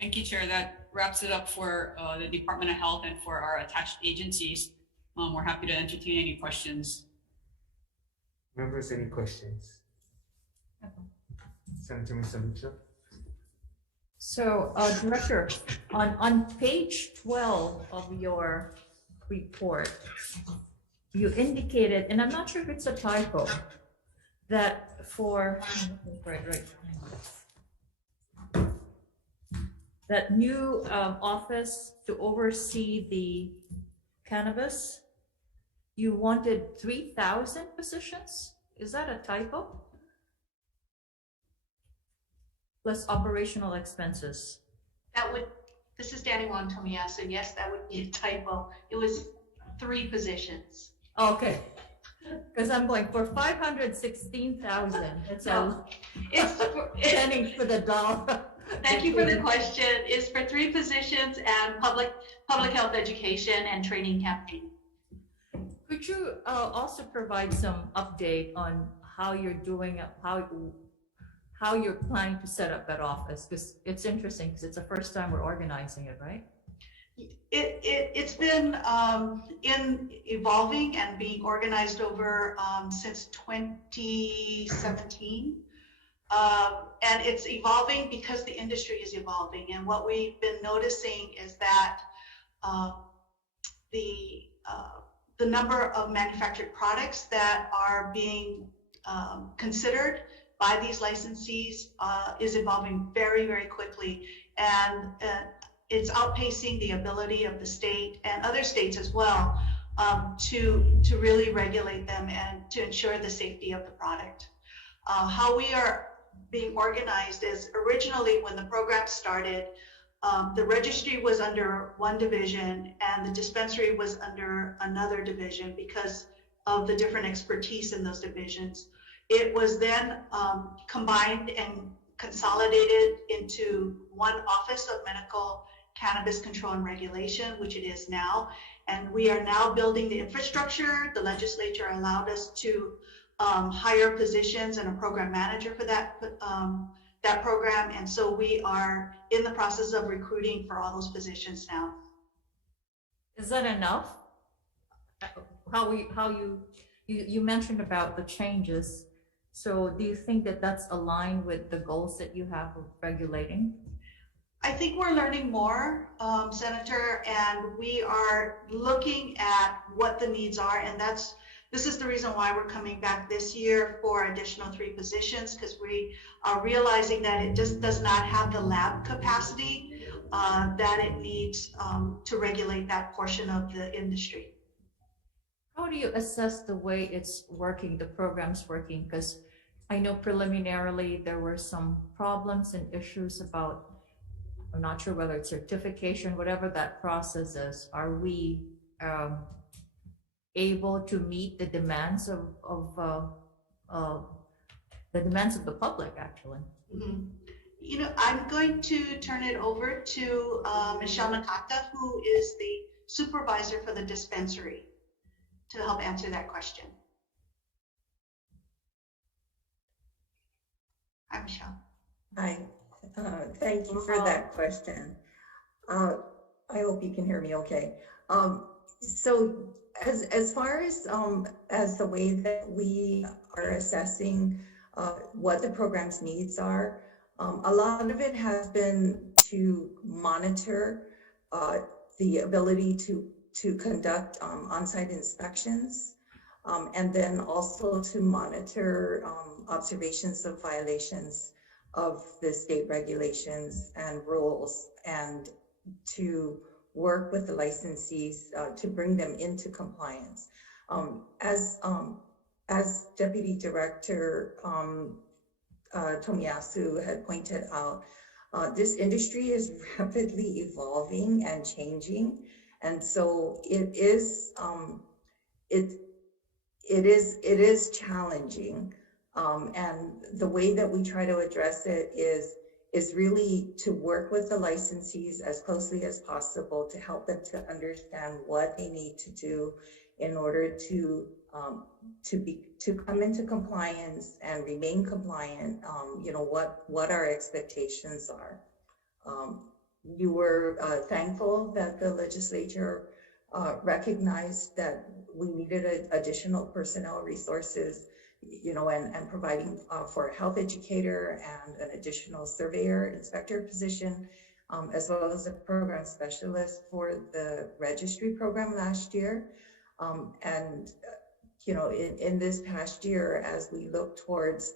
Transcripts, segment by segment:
Thank you, Chair. That wraps it up for the Department of Health and for our attached agencies. We're happy to entertain any questions. Members, any questions? Senator Misalucha. So, Director, on page 12 of your report, you indicated, and I'm not sure if it's a typo, that for that new office to oversee the cannabis, you wanted 3,000 positions? Is that a typo? Plus operational expenses. That would, this is Danny Wong Tomiyasu. Yes, that would be a typo. It was 3 positions. Okay. Because I'm going for 516,000. It's No, it's penny for the dollar. Thank you for the question. It's for 3 positions and public health education and training campaign. Could you also provide some update on how you're doing, how you're planning to set up that office? Because it's interesting, because it's the first time we're organizing it, right? It's been evolving and being organized over since 2017. And it's evolving because the industry is evolving. And what we've been noticing is that the number of manufactured products that are being considered by these licensees is evolving very, very quickly. And it's outpacing the ability of the state and other states as well to really regulate them and to ensure the safety of the product. How we are being organized is originally when the program started, the registry was under one division and the dispensary was under another division because of the different expertise in those divisions. It was then combined and consolidated into one Office of Medical Cannabis Control and Regulation, which it is now. And we are now building the infrastructure. The legislature allowed us to hire positions and a program manager for that program. And so we are in the process of recruiting for all those positions now. Is that enough? You mentioned about the changes. So do you think that that's aligned with the goals that you have of regulating? I think we're learning more, Senator, and we are looking at what the needs are, and this is the reason why we're coming back this year for additional 3 positions, because we are realizing that it just does not have the lab capacity that it needs to regulate that portion of the industry. How do you assess the way it's working, the program's working? Because I know preliminarily there were some problems and issues about, I'm not sure whether it's certification, whatever that process is. Are we able to meet the demands of the public, actually? Mm-hmm. You know, I'm going to turn it over to Michelle Nakata, who is the supervisor for the dispensary, to help answer that question. Hi, Michelle. Hi, thank you for that question. I hope you can hear me okay. So as far as the way that we are assessing what the program's needs are, a lot of it has been to monitor the ability to conduct on-site inspections, and then also to monitor observations of violations of the state regulations and rules, and to work with the licensees to bring them into compliance. As Deputy Director Tomiyasu had pointed out, this industry is rapidly evolving and changing, and so it is challenging. And the way that we try to address it is really to work with the licensees as closely as possible to help them to understand what they need to do in order to come into compliance and remain compliant. You know what our expectations are. you were thankful that the legislature recognized that we needed additional personnel resources, you know, and providing for a health educator and an additional surveyor inspector position, as well as a program specialist for the registry program last year. And you know, in this past year, as we look towards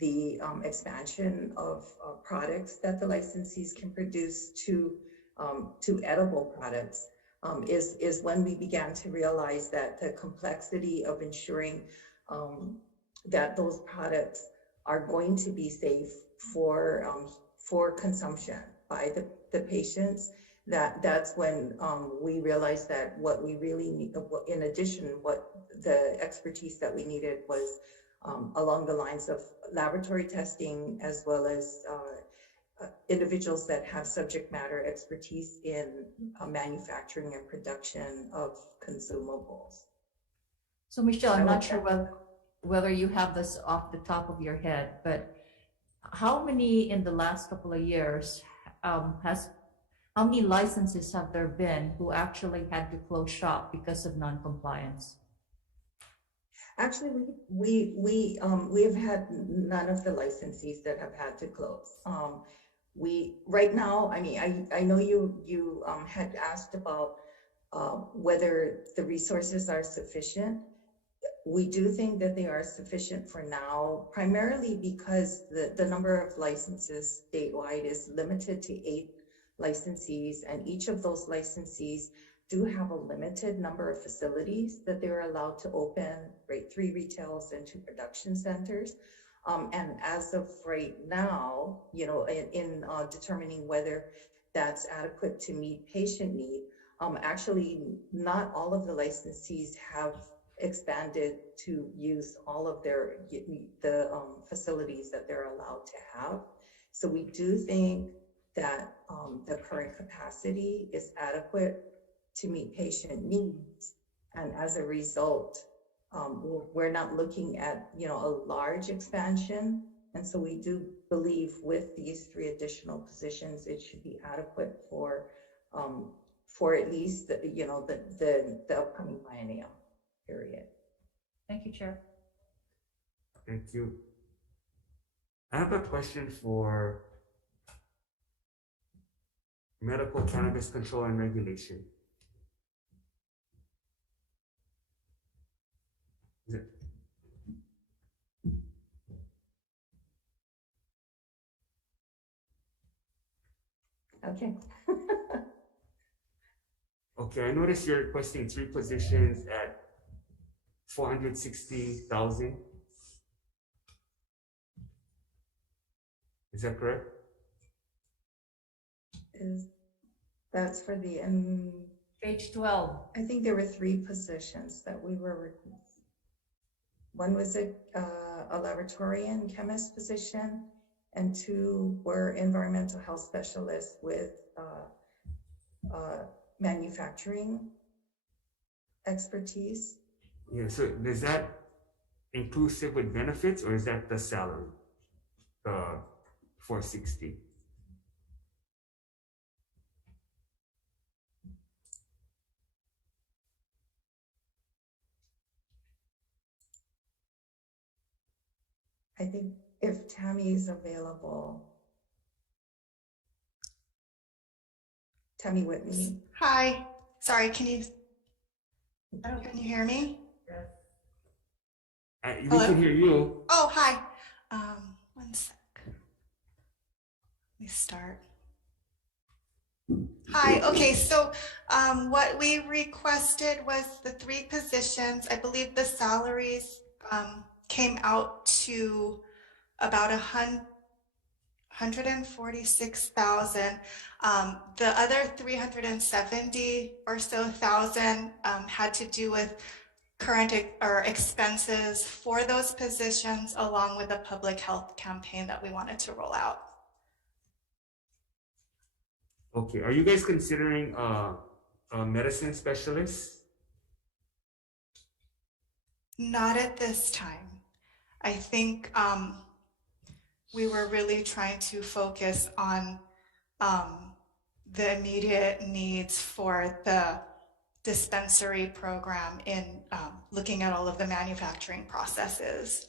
the expansion of products that the licensees can produce to edible products, is when we began to realize that the complexity of ensuring that those products are going to be safe for consumption by the patients. That's when we realized that what we really need, in addition, what the expertise that we needed was along the lines of laboratory testing, as well as individuals that have subject matter expertise in manufacturing and production of consumables. So Michelle, I'm not sure whether you have this off the top of your head, but how many in the last couple of years how many licenses have there been who actually had to close shop because of non-compliance? Actually, we have had none of the licensees that have had to close. We right now, I mean, I know you had asked about whether the resources are sufficient. We do think that they are sufficient for now, primarily because the number of licenses statewide is limited to 8 licensees, and each of those licensees do have a limited number of facilities that they're allowed to open, right? 3 retails and 2 production centers. And as of right now, you know, in determining whether that's adequate to meet patient need, actually not all of the licensees have expanded to use all of the facilities that they're allowed to have. So we do think that the current capacity is adequate to meet patient needs, and as a result, we're not looking at, you know, a large expansion. And so we do believe with these 3 additional positions, it should be adequate for at least the, you know, the upcoming biennium period. Thank you, Chair. Thank you. I have a question for medical cannabis control and regulation. Is it? Okay. Okay, I noticed you're requesting 3 positions at 460,000. Is that correct? That's for the Page 12. I think there were 3 positions that we were. One was a laboratorian chemist position, and 2 were environmental health specialists with manufacturing expertise. Yeah, so is that inclusive with benefits, or is that the salary, the 460? I think if Tammy is available. Tammy Whitney. Hi, sorry, can you hear me? We can hear you. Oh, hi. One sec. Let me start. Hi, okay, so what we requested was the 3 positions. I believe the salaries came out to about 146,000. The other 370 or so thousand had to do with current expenses for those positions, along with a public health campaign that we wanted to roll out. Okay, are you guys considering a medicine specialist? Not at this time. I think we were really trying to focus on the immediate needs for the dispensary program in looking at all of the manufacturing processes.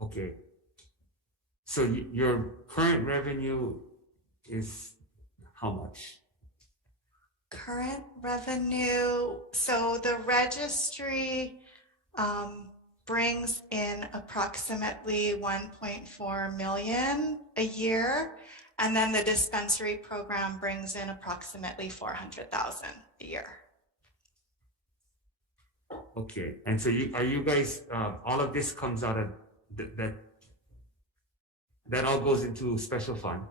Okay. So your current revenue is how much? Current revenue, so the registry brings in approximately 1.4 million a year, and then the dispensary program brings in approximately 400,000 a year. Okay, and so are you guys, all of this comes out of that all goes into special fund?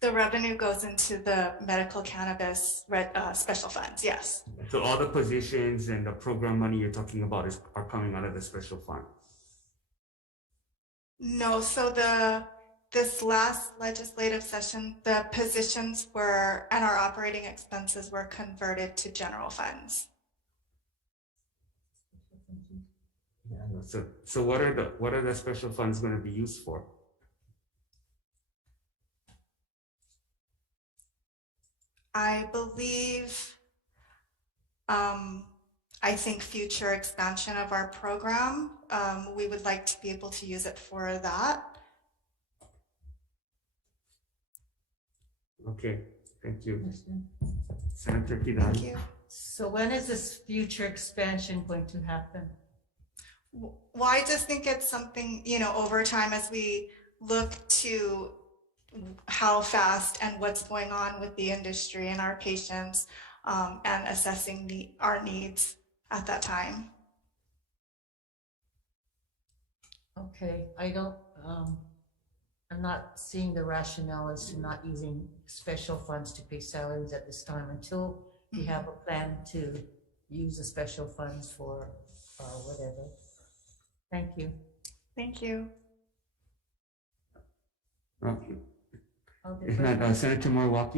The revenue goes into the medical cannabis special funds, yes. So all the positions and the program money you're talking about are coming out of the special fund? No, so this last legislative session, the positions were, and our operating expenses were converted to general funds. So what are the special funds going to be used for? I believe, I think future expansion of our program, we would like to be able to use it for that. Okay, thank you. Understand. Senator Kidal. Thank you. So when is this future expansion going to happen? Well, I just think it's something, you know, over time as we look to how fast and what's going on with the industry and our patients, and assessing our needs at that time. Okay, I'm not seeing the rationale as to not using special funds to pay salaries at this time until we have a plan to use the special funds for whatever. Thank you. Thank you. Okay. Okay, If not, Senator Morwaki.